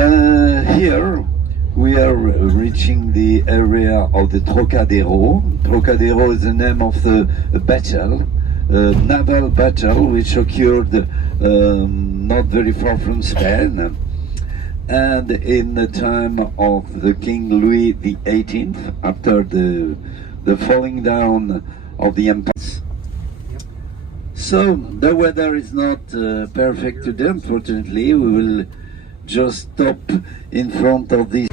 Here we are reaching the area of the Trocadero. Trocadero is the name of the battle, naval battle, which occurred not very far from Spain, and in the time of the King Louis XVIII, after the falling down of the empire. So the weather is not perfect today, unfortunately. We will just stop in front of this.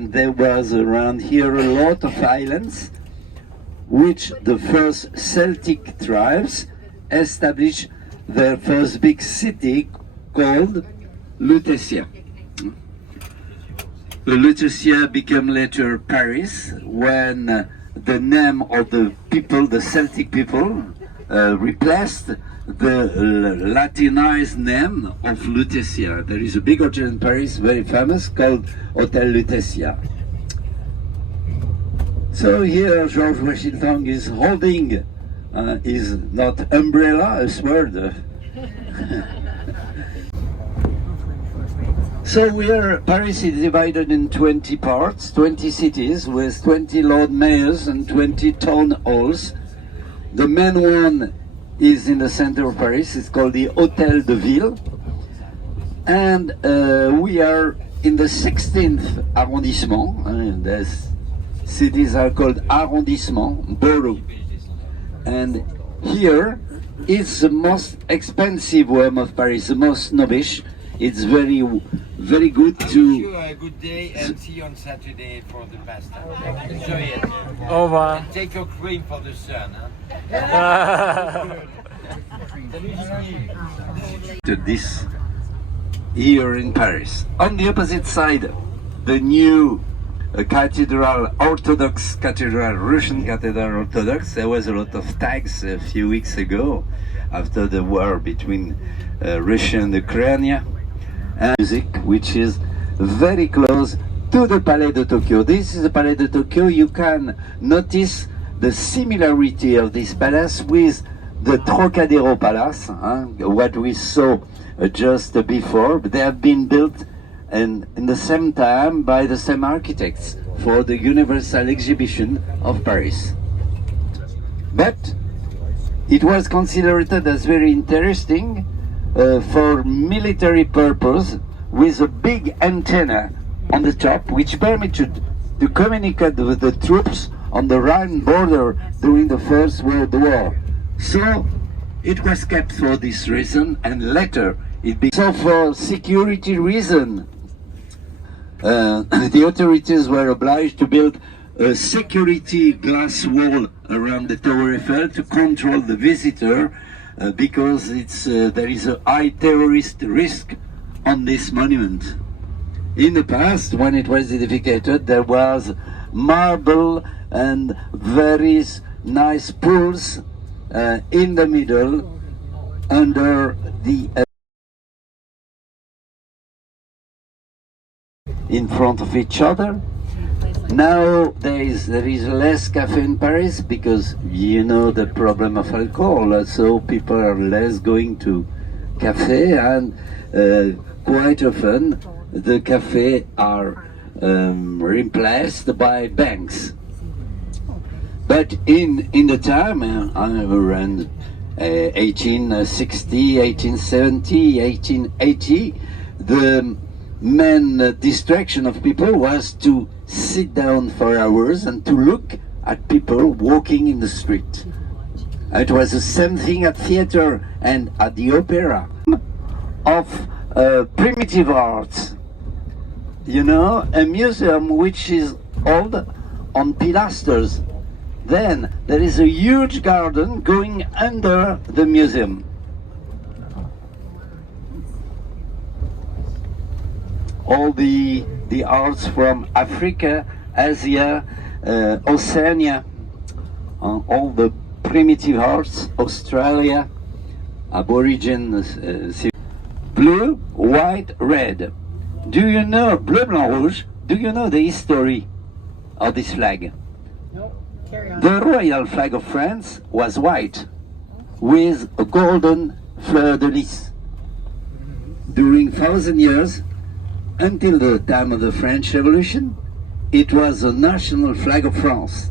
There was around here a lot of islands, which the first Celtic tribes established their first big city called Lutetia. Lutetia became later Paris when the name of the people, the Celtic people, replaced the Latinized name of Lutetia. There is a big hotel in Paris, very famous, called Hotel Lutetia. So here George Washington is holding his not umbrella, a sword. So Paris is divided in 20 parts, 20 cities with 20 Lord Mayors and 20 town halls. The main one is in the center of Paris. It's called the Hôtel de Ville. And we are in the 16th arrondissement. The cities are called arrondissement, borough. And here is the most expensive one of Paris, the most snobbish. It's very, very good I to... wish you a good day and see you on Saturday for the pasta. Enjoy it. Over. And take your cream for the sun. Huh? to this here in Paris. On the opposite side, the new cathedral, Orthodox cathedral, Russian cathedral Orthodox. There was a lot of tags a few weeks ago after the war between Russia and Ukraine. And music, which is very close to the Palais de Tokyo. This is the Palais de Tokyo. You can notice the similarity of this palace with the Trocadero Palace, what we saw just before. But they have been built in the same time by the same architects for the Universal Exhibition of Paris. But it was considered as very interesting for military purpose, with a big antenna on the top, which permitted to communicate with the troops on the Rhine border during the First World War. So it was kept for this reason, and later it became. So for security reason, the authorities were obliged to build a security glass wall around the Tower Eiffel to control the visitor, because there is a high terrorist risk on this monument. In the past, when it was edificated, there was marble and very nice pools in the middle under the in front of each other. Now there is less cafe in Paris because you know the problem of alcohol, so people are less going to cafe, and quite often the cafe are replaced by banks. But in the time around 1860, 1870, 1880, the main distraction of people was to sit down for hours and to look at people walking in the street. It was the same thing at theater and at the opera. Of primitive art, you know, a museum which is old on pilasters. Then there is a huge garden going under the museum. All the arts from Africa, Asia, Oceania, all the primitive arts, Australia, Aborigine, blue, white, red. Do you know bleu, blanc, rouge? Do you know the history of this flag? No, carry on. The royal flag of France was white with a golden fleur de lis. During 1,000 years, until the time of the French Revolution, it was the national flag of France.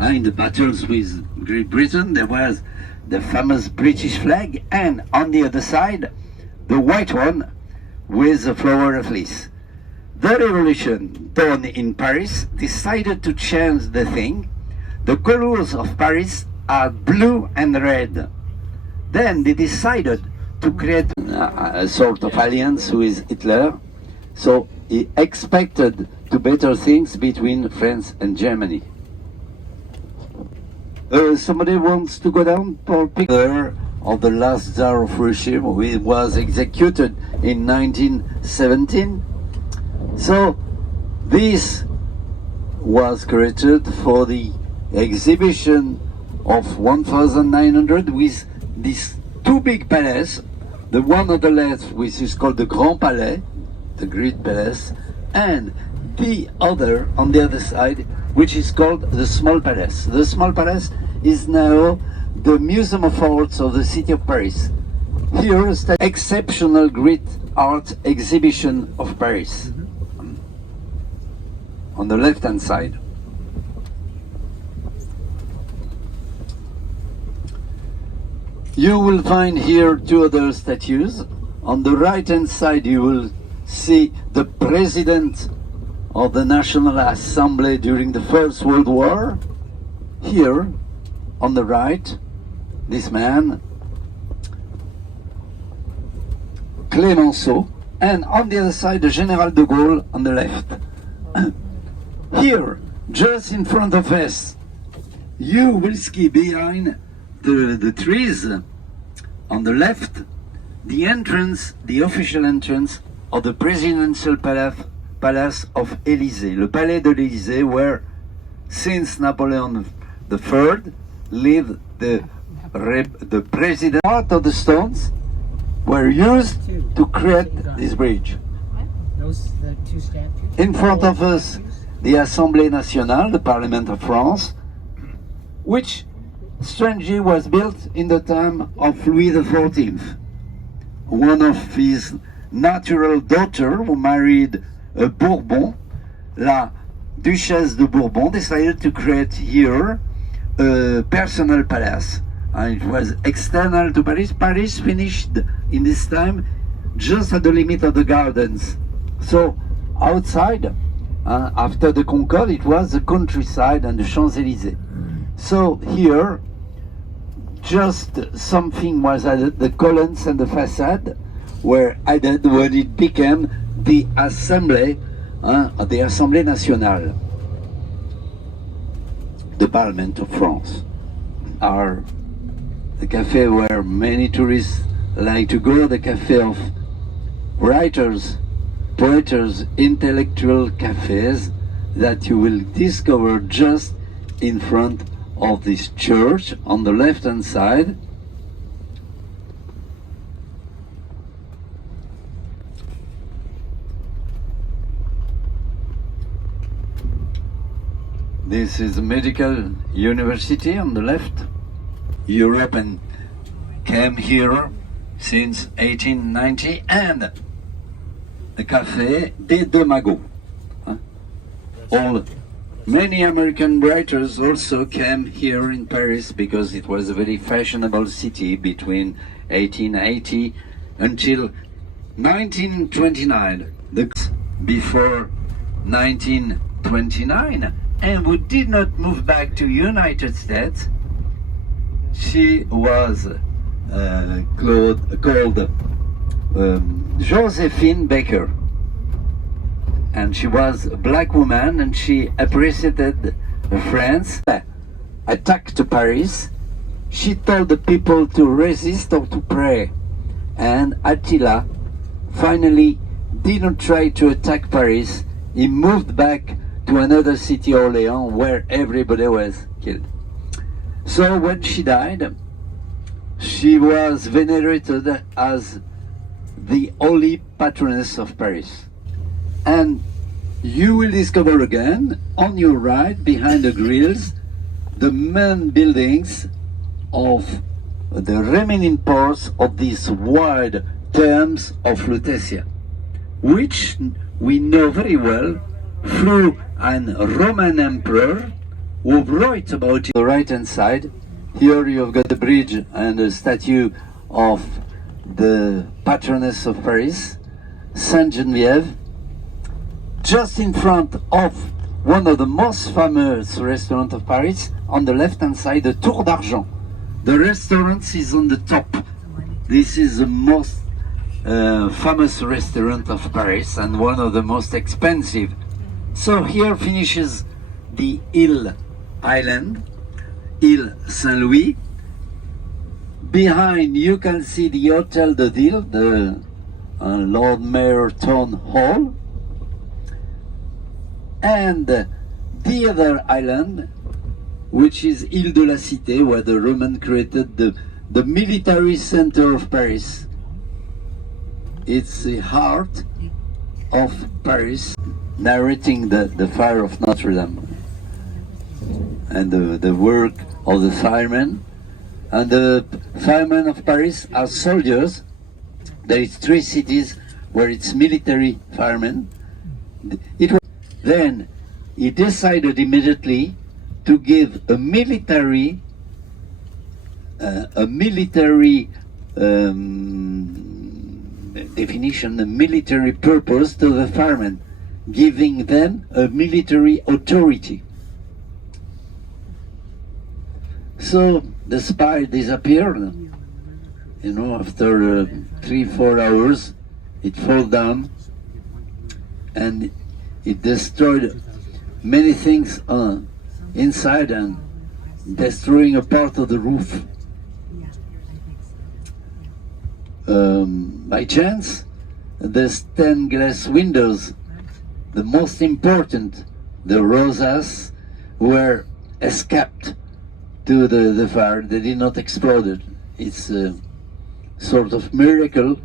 In the battles with Great Britain, there was the famous British flag, and on the other side, the white one with the flower of lis. The revolution done in Paris decided to change the thing. The colors of Paris are blue and red. Then they decided to create a sort of alliance with Hitler. So he expected to better things between France and Germany. Somebody wants to go down for a picture of the last Tsar of Russia, who was executed in 1917. So this was created for the exhibition of 1,900 with these two big palaces. The one on the left, which is called the Grand Palais, the Great Palace, and the other on the other side, which is called the Small Palace. The Small Palace is now the Museum of Arts of the city of Paris. Here is the exceptional great art exhibition of Paris. On the left-hand side. You will find here two other statues. On the right-hand side you will see the President of the National Assembly during the First World War. Here, on the right, this man, Clémenceau, and on the other side, the General de Gaulle on the left. Here, just in front of us, you will see behind the trees on the left, the entrance, the official entrance of the presidential palace of Élysée, le Palais de l'Élysée, where since Napoleon III lived the president. Part of the stones were used to create this bridge. Those the two statues. In front of us, the Assemblée Nationale, the Parliament of France, which strangely was built in the time of Louis XIV. One of his natural daughter, who married a Bourbon, la Duchesse de Bourbon, decided to create here a personal palace. And it was external to Paris. Paris finished in this time just at the limit of the gardens. So outside, after the Concorde, it was the countryside and the Champs-Élysées. So here, just something was added. The columns and the facade were added when it became the Assemblée, the Assemblée Nationale, the Parliament of France. Are the cafe where many tourists like to go, the cafe of writers, poeters, intellectual cafes that you will discover just in front of this church on the left-hand side. This is a medical university on the left. European came here since 1890, and the Café des Deux Magots. Many American writers also came here in Paris because it was a very fashionable city between 1880 until 1929. Before 1929, and who did not move back to United States. She was called Josephine Baker, and she was a black woman, and she appreciated France. attack to Paris, she told the people to resist or to pray. And Attila finally didn't try to attack Paris. He moved back to another city, Orléans, where everybody was killed. So when she died, she was venerated as the holy patroness of Paris. And you will discover again, on your right, behind the grills, the main buildings of the remaining parts of these wide terms of Lutetia, which we know very well through an Roman emperor who wrote about it. On the right hand side, here you've got the bridge and a statue of the patroness of Paris, Saint Geneviève, just in front of one of the most famous restaurants of Paris, on the left hand side, the Tour d'Argent. The restaurant is on the top. This is the most famous restaurant of Paris and one of the most expensive. So here finishes the Ile Island, Ile Saint-Louis. Behind you can see the Hotel de Ville, the Lord Mayor Town Hall. And the other island, which is Ile de la Cité, where the Romans created the military center of Paris. It's the heart of Paris, narrating the fire of Notre Dame and the work of the firemen. And the firemen of Paris are soldiers. There is 3 cities where it's military firemen. Then he decided immediately to give a military definition, a military purpose to the firemen, giving them a military authority. So the spire disappeared. You know, after 3-4 hours, it fell down and it destroyed many things inside and destroying a part of the roof. By chance, the stained glass windows, the most important, the rosas, were escaped to the fire. They did not explode. It's a sort of miracle